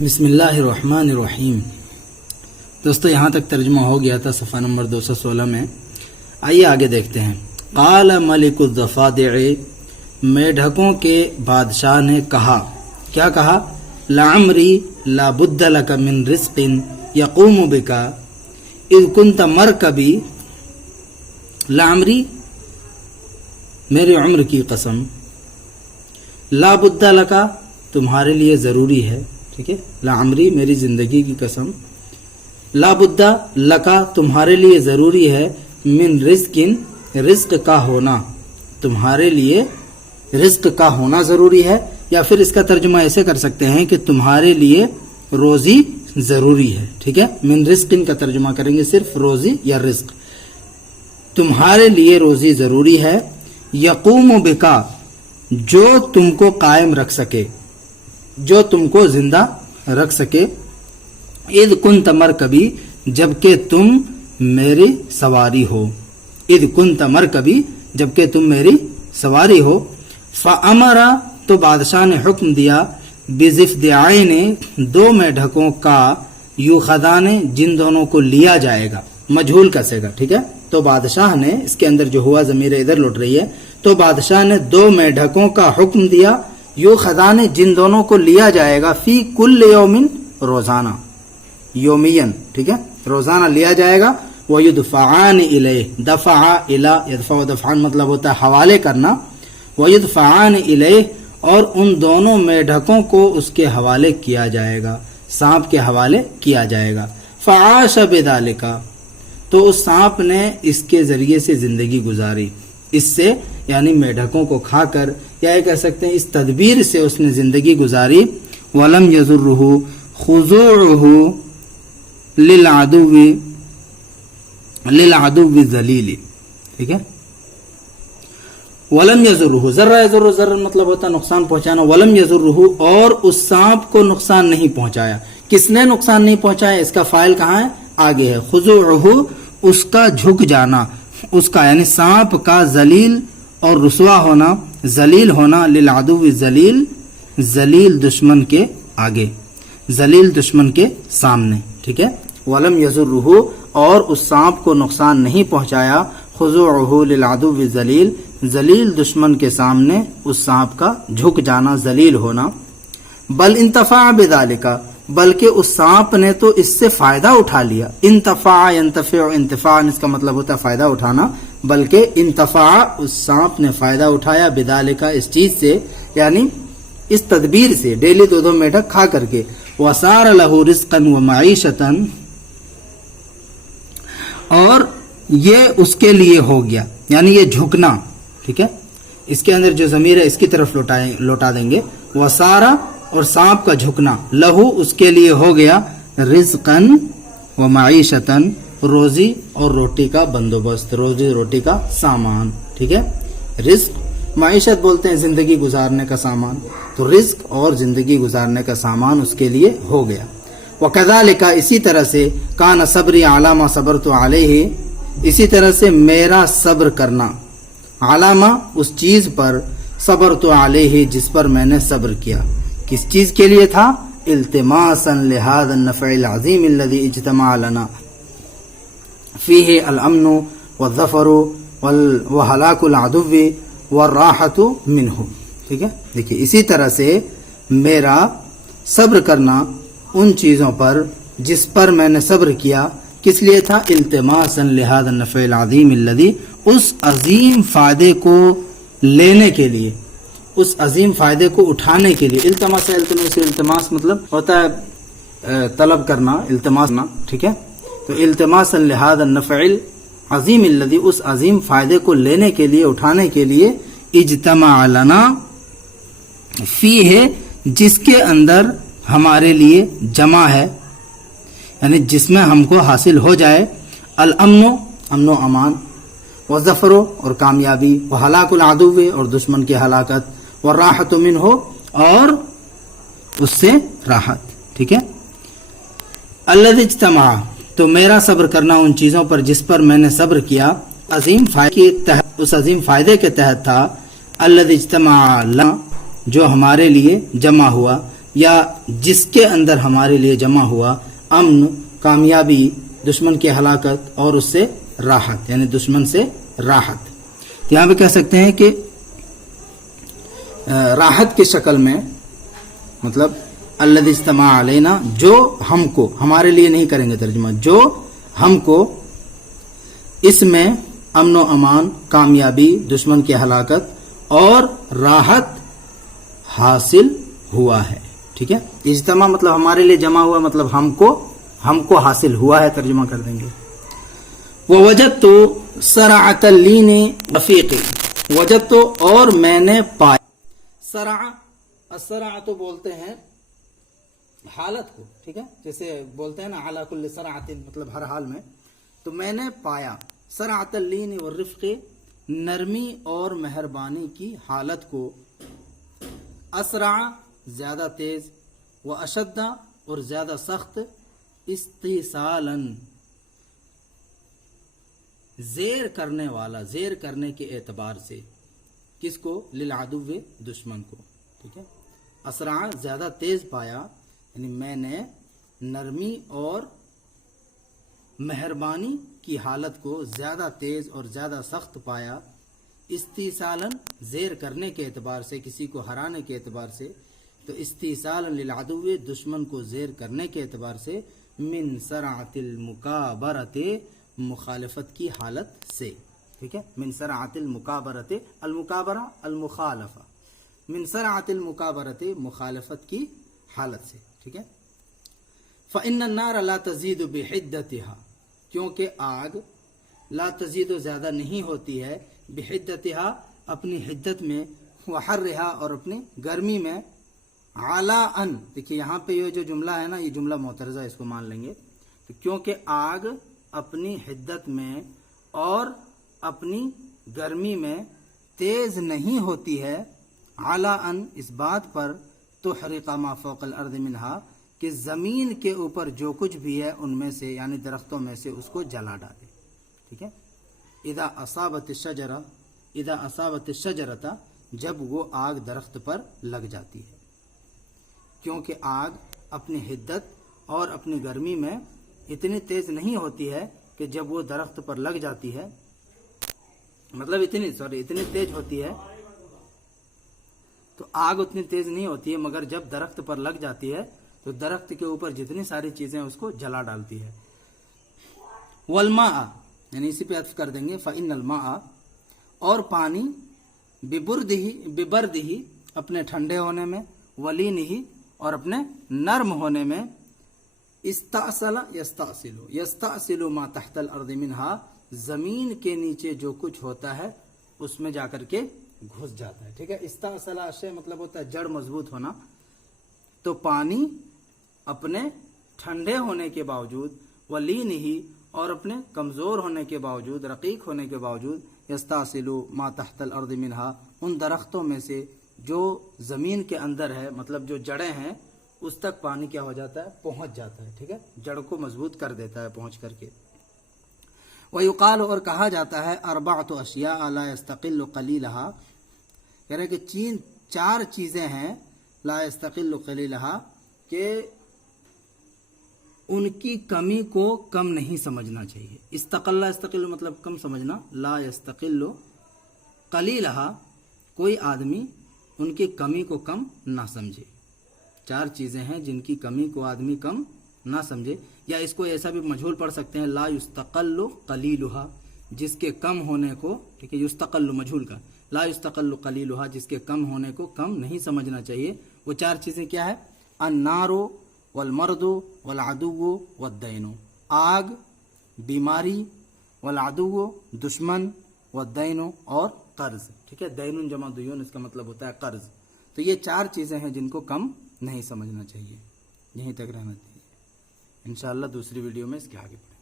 بسم اللہ الرحمن الرحیم۔ دوستو یہاں تک ترجمہ ہو گیا تھا صفحہ نمبر 216 میں۔ آئیے آگے دیکھتے ہیں۔ قال ملک الضفادع، میڈھکوں کے بادشاہ نے کہا، کیا کہا؟ لعمری لا بد لک من رزق یقوم بک اذ کنت مرکبی، لعمری میرے عمر کی قسم، لا بد لک تمہارے لیے ضروری ہے، ٹھیک ہے، لعمری میری زندگی کی قسم، لا بد لکا تمہارے لیے ضروری ہے، من رزق رزق کا ہونا، تمہارے لیے رزق کا ہونا ضروری ہے، یا پھر اس کا ترجمہ ایسے کر سکتے ہیں کہ تمہارے لیے روزی ضروری ہے، ٹھیک ہے، من رزق کا ترجمہ کریں گے صرف روزی یا رزق، تمہارے لیے روزی ضروری ہے، یقوم بکا جو تم کو قائم رکھ سکے، جو تم کو زندہ رکھ سکے، اذ کنت مرکبی جبکہ تم میری سواری ہو، اذ کنت مرکبی جبکہ تم میری سواری ہو، فامر تو بادشاہ نے حکم دیا، بضفدعین دو میڈھکوں کا، یوخذان جن دونوں کو لیا جائے گا، مجہول کسے گا، ٹھیک ہے، تو بادشاہ نے، اس کے اندر جو ہوا ضمیر ادھر لوٹ رہی ہے، تو بادشاہ نے دو میڈھکوں کا حکم دیا، یوخذان جن دونوں کو لیا جائے گا، فی کل یومن روزانہ، یومین، ٹھیک ہے، روزانہ لیا جائے گا، وَيُدْفَعَانِ إِلَيْهِ دفع الى، یدفع دفعان مطلب ہوتا ہے حوالے کرنا، وَيُدْفَعَانِ إِلَيْهِ اور ان دونوں میڈھکوں کو اس کے حوالے کیا جائے گا، سانپ کے حوالے کیا جائے گا، فعاش بذالک تو اس سانپ نے اس کے ذریعے سے زندگی گزاری، اس سے یعنی میڈھکوں کو کھا کر، یا یہ کہہ سکتے ہیں اس تدبیر سے اس نے زندگی گزاری، وَلَمْ يَضُرُّهُ خُضُوعُهُ لِلْعَدُوِّ الذَّلِيلِ، ٹھیک ہے، وَلَمْ يَضُرُّهُ ذرہ يَضُرُّ ذرہ مطلب ہوتا ہے نقصان پہنچانا، وَلَمْ يَضُرُّهُ اور اس سانپ کو نقصان نہیں پہنچایا، کس نے نقصان نہیں پہنچایا، اس کا فاعل کہاں ہے؟ آگے ہے، خُضُوعُهُ اس کا جھک جانا، اس کا یعنی سانپ کا ذلیل اور رسوا ہونا، ذلیل ہونا، للعدو الذلیل ذلیل دشمن کے آگے، ذلیل دشمن کے سامنے، ٹھیک ہے، ولم یضرہ اور اس سانپ کو نقصان نہیں پہنچایا، خضوعہ للعدو الذلیل ذلیل دشمن کے سامنے اس سانپ کا جھک جانا، ذلیل ہونا، بل انتفع بذالک بلکہ اس سانپ نے تو اس سے فائدہ اٹھا لیا، انتفع ينتفع انتفاع اس کا مطلب ہوتا ہے فائدہ اٹھانا، بلکہ انتفع اس سانپ نے فائدہ اٹھایا، بذالک اس چیز سے یعنی اس تدبیر سے، ڈیلی دو میڈھک کھا کر کے، وصار له رزقا ومعیشتا اور یہ اس کے لیے ہو گیا، یعنی یہ جھکنا، ٹھیک ہے، اس کے اندر جو ضمیر ہے اس کی طرف لوٹا دیں گے، وصارا اور سانپ کا جھکنا، لہو اس کے لیے ہو گیا، رزقا و معیشتا روزی اور روٹی کا بندوبست، روزی روٹی کا سامان، ٹھیک ہے، رزق معیشت بولتے ہیں زندگی گزارنے کا سامان، تو رزق اور زندگی گزارنے کا سامان اس کے لیے ہو گیا، وکذالک اسی طرح سے، کان صبری علی ما صبرت علیہ اسی طرح سے میرا صبر کرنا، علامہ اس چیز پر، صبرت علیہ جس پر میں نے صبر کیا، کس چیز کے لیے تھا؟ التماسا لهذا النفع العظیم الذي اجتمع لنا فيه الامن والظفر وهلاك العدو والراحة منه، ٹھیک ہے، دیکھیے اسی طرح سے میرا صبر کرنا ان چیزوں پر جس پر میں نے صبر کیا، کس لیے تھا؟ التماسا لهذا النفع العظیم الذي اس عظیم فائدے کو لینے کے لیے، اس عظیم فائدے کو اٹھانے کے لیے، التماس مطلب ہوتا ہے طلب کرنا، التماس کرنا، ٹھیک ہے، تو التماسا لهذا النفع العظیم الذي اس عظیم فائدے کو لینے کے لیے، اٹھانے کے لیے، اجتماع لنا فیہ جس کے اندر ہمارے لیے جمع ہے، یعنی جس میں ہم کو حاصل ہو جائے، الامن امن و امان، والظفر اور کامیابی، وہلاک العدو اور دشمن کی ہلاکت، والراحت منہ اور اس سے راحت، ٹھیک ہے، الذی اجتمع تو میرا صبر کرنا ان چیزوں پر جس پر میں نے صبر کیا، عظیم فائدے کے تحت، اس عظیم فائدے کے تحت تھا، الذی اجتمع لنا جو ہمارے لیے جمع ہوا، یا جس کے اندر ہمارے لیے جمع ہوا امن، کامیابی، دشمن کی ہلاکت اور اس سے راحت، یعنی دشمن سے راحت. یہاں پہ کہہ سکتے ہیں کہ راحت کی شکل میں، مطلب الذی اجتمع علینا، جو ہم کو، ہمارے لیے نہیں کریں گے ترجمہ، جو ہم کو اس میں امن و امان، کامیابی، دشمن کی ہلاکت اور راحت حاصل ہوا ہے. ٹھیک ہے، اجتماع مطلب ہمارے لیے جمع ہوا، مطلب ہم کو حاصل ہوا ہے، ترجمہ کر دیں گے. ووجدت سرعۃ اللین رفیقی، وجدت اور میں نے پایا، السرعہ تو بولتے ہیں حالت کو، ٹھیک ہے، جیسے بولتے ہیں نا علی کل سرعۃ، مطلب ہر حال میں. تو میں نے پایا سرعۃ اللین والرفق، نرمی اور مہربانی کی حالت کو، اسرع زیادہ تیز، و اشد اور زیادہ سخت، استیصالا زیر کرنے والا، زیر کرنے کے اعتبار سے، کس کو؟ للعدو، دشمن کو. ٹھیک ہے، اسرع زیادہ تیز پایا، یعنی میں نے نرمی اور مہربانی کی حالت کو زیادہ تیز اور زیادہ سخت پایا، استیصالا زیر کرنے کے اعتبار سے، کسی کو ہرانے کے اعتبار سے. تو استیصالا للعدو، دشمن کو زیر کرنے کے اعتبار سے، من سرعۃ المکابرۃ، مخالفت کی حالت سے. ٹھیک ہے، من سرعۃ المکابرۃ، المکابرہ المخالفہ، من سرعۃ المکابرۃ مخالفت کی حالت سے. ٹھیک ہے. فإن النار لا تزيد بحدتها، کیونکہ آگ لا تزید زیادہ نہیں ہوتی ہے، بحدتها اپنی حدت میں، وحرها اور اپنی گرمی میں، علی ان، دیکھیے یہاں پہ یہ جو جملہ ہے نا، یہ جملہ معترضہ، اس کو مان لیں گے. تو کیونکہ آگ اپنی حدت میں اور اپنی گرمی میں تیز نہیں ہوتی ہے، علی ان اس بات پر، تحرق ما فوق الارض منها کہ زمین کے اوپر جو کچھ بھی ہے ان میں سے، یعنی درختوں میں سے، اس کو جلا ڈالے. ٹھیک ہے. اذا اصابت الشجرۃ، جب وہ آگ درخت پر لگ جاتی ہے. کیونکہ آگ اپنی حدت اور اپنی گرمی میں اتنی تیز نہیں ہوتی ہے کہ جب وہ درخت پر لگ جاتی ہے، مطلب اتنی تیز ہوتی ہے، تو آگ اتنی تیز نہیں ہوتی ہے، مگر جب درخت پر لگ جاتی ہے تو درخت کے اوپر جتنی ساری چیزیں اس کو جلا ڈالتی ہے. والماء، یعنی اسی پہ عطف کر دیں گے، فإن الماء، اور پانی، ببردہ اپنے ٹھنڈے ہونے میں، ولینہ اور اپنے نرم ہونے میں، استأصل یستأصل ما تحت الارض منها، زمین کے نیچے جو کچھ ہوتا ہے اس میں جا کر کے گھس جاتا ہے. ٹھیک ہے، استأصل سے مطلب ہوتا ہے جڑ مضبوط ہونا. تو پانی اپنے ٹھنڈے ہونے کے باوجود، ولینہ اور اپنے کمزور ہونے کے باوجود، رقیق ہونے کے باوجود، یستأصل ما تحت الارض منها، ان درختوں میں سے جو زمین کے اندر ہے، مطلب جو جڑیں ہیں، اس تک پانی کیا ہو جاتا ہے؟ پہنچ جاتا ہے. ٹھیک ہے، جڑ کو مضبوط کر دیتا ہے پہنچ کر کے. ویقال، اور کہا جاتا ہے، اربعۃ اشیاء لا یستقل قلیلها، یعنی کہ چار چیزیں ہیں، لا یستقل قلیلها، کہ ان کی کمی کو کم نہیں سمجھنا چاہیے. استقل مطلب کم سمجھنا، لا یستقل قلیلها، کوئی آدمی ان کی کمی کو کم نہ سمجھے. چار چیزیں ہیں جن کی کمی کو آدمی کم نہ سمجھے، یا اس کو ایسا بھی مجہول پڑھ سکتے ہیں، لا یستقل قلیلها، جس کے کم ہونے کو، ٹھیک ہے، یستقل مجہول کا، لا یستقل قلیلها، جس کے کم ہونے کو کم نہیں سمجھنا چاہیے. وہ چار چیزیں کیا ہے؟ النار والمرض والعدو والدین، آگ، بیماری، والعدو دشمن، والدین اور قرض. ٹھیک ہے، دین جمع دیون، اس کا مطلب ہوتا ہے قرض. تو یہ چار چیزیں ہیں جن کو کم نہیں سمجھنا چاہیے. یہیں تک رہنا چاہیے. انشاءاللہ دوسری ویڈیو میں اس کے آگے پڑھیں.